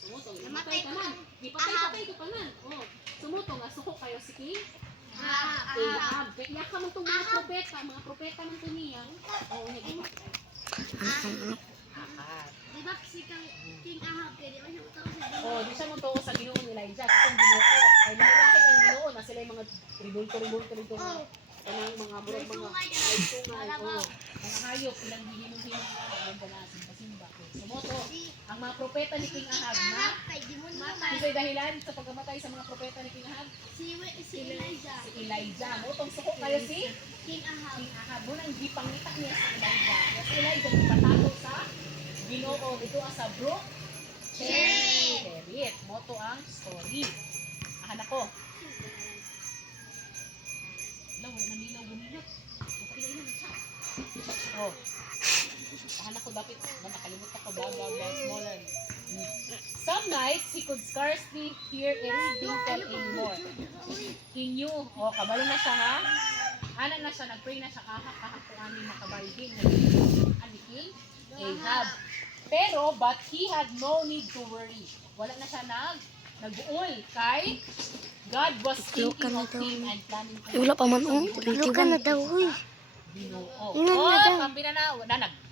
Sumutong, namatay ka man. Di patay ka pa man. Oh, sumutong nga suko kayo si King Ahab. Kaya ka man itong mga propeta man ito niya. Oo, Di ba si King Ahab kaya di ba siya matao sa Ginoo? oh, di siya mong sa Ginoo ni Elijah. Kasi ang Ginoo, ay malaki ang Ginoo na sila yung mga ribulto dito na kanang mga burong mga sungay. Oh, mga hayop, ilang hihinong-hinong na, mga na, simba-simba. Sumoto, ang mga propeta ni King Ahab na isa'y dahilan sa pagkamatay sa mga propeta ni King Ahab? Si Elijah. Si Elijah. Motong suko kayo si King Ahab. King Ahab. Muna ang gipangitak niya si Elijah. Kaya si Elijah ipatago sa Ginoo dito sa Brook Cherith. Moto ang story. Ahan ako. Wala namilaw guminat. Oh. Ahan ako dapat nakalimutan ko blah blah blah smaller. Some nights he could scarcely hear its tinkle anymore. He knew, kabalo na siya ha. Ana na siya, nagpray na siya kahak kung ano yung makabalhin. Ani King Ahab. Pero, but he had no need to worry. Wala na siya nag-uol kay God was thinking of him and planning for him. Wala pa man, oh. Wala ka na daw, uy. Ginoo. Ina na daw. Kambina na.